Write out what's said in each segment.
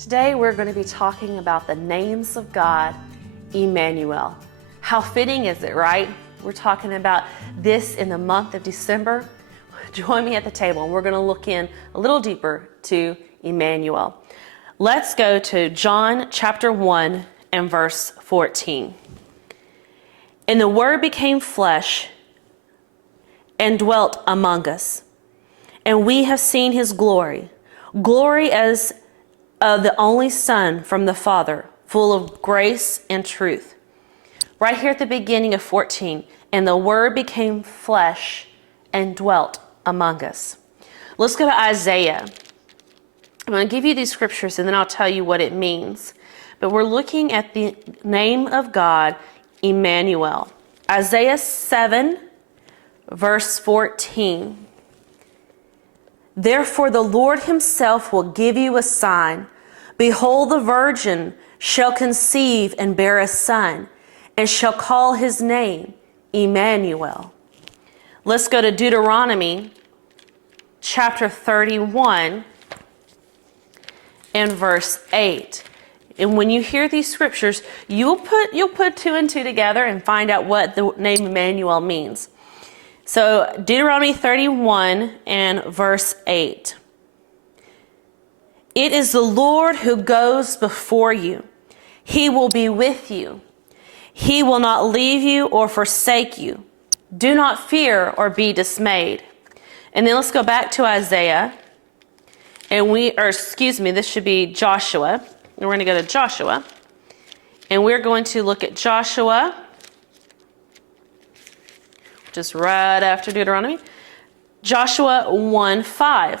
Today we're going to be talking about the names of God, Immanuel. How fitting is it, right? We're talking about this in the month of December. Join me at the table and we're going to look in a little deeper to Immanuel. Let's go to John chapter 1 and verse 14. And the Word became flesh and dwelt among us, and we have seen his glory, glory as of the only Son from the Father, full of grace and truth. Right here at the beginning of 14, and the Word became flesh and dwelt among us. Let's go to Isaiah. I'm going to give you these scriptures and then I'll tell you what it means. But we're looking at the name of God, Immanuel. Isaiah 7, verse 14. Therefore the Lord himself will give you a sign. Behold, the virgin shall conceive and bear a son, and shall call his name Immanuel. Let's go to Deuteronomy chapter 31 and verse 8. And when you hear these scriptures, you'll put two and two together and find out what the name Immanuel means. So Deuteronomy 31 and verse 8. It is the Lord who goes before you. He will be with you. He will not leave you or forsake you. Do not fear or be dismayed. And then let's go back to Isaiah. This should be Joshua. And we're going to go to Joshua. And we're going to look at Joshua, just right after Deuteronomy. Joshua 1:5.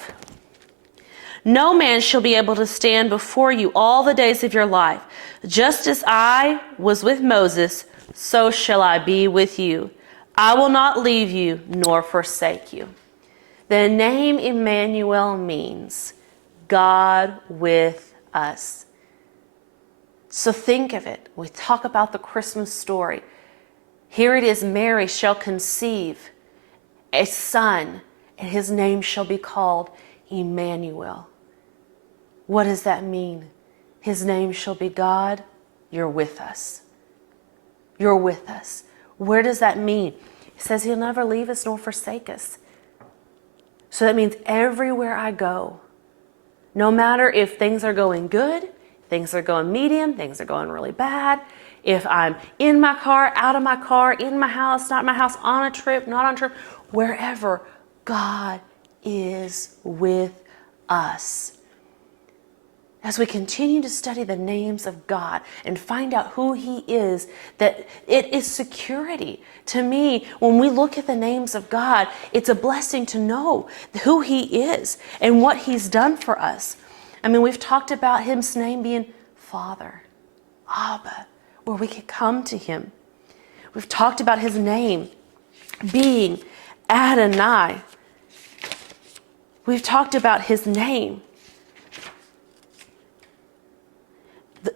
No man shall be able to stand before you all the days of your life. Just as I was with Moses, so shall I be with you. I will not leave you nor forsake you. The name Immanuel means God with us. So think of it. We talk about the Christmas story. Here it is, Mary shall conceive a son, and his name shall be called Immanuel. What does that mean? His name shall be God, you're with us. You're with us. Where does that mean? It says he'll never leave us nor forsake us. So that means everywhere I go, no matter if things are going good, things are going medium, things are going really bad, if I'm in my car, out of my car, in my house, not my house, on a trip, not on a trip, wherever, God is with us. As we continue to study the names of God and find out who he is, that it is security. To me, when we look at the names of God, it's a blessing to know who he is and what he's done for us. I mean, we've talked about his name being Father, Abba, where we can come to him. We've talked about his name being Adonai. We've talked about his name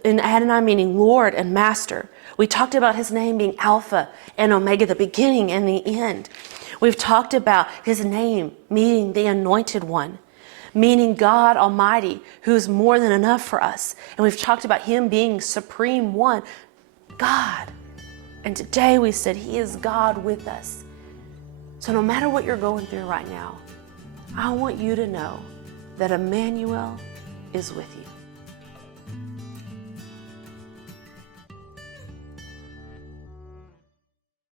in Adonai meaning Lord and Master. We talked about his name being Alpha and Omega, the beginning and the end. We've talked about his name meaning the Anointed One, meaning God Almighty, who's more than enough for us. And we've talked about him being Supreme One, God. And today we said he is God with us. So no matter what you're going through right now, I want you to know that Immanuel is with you.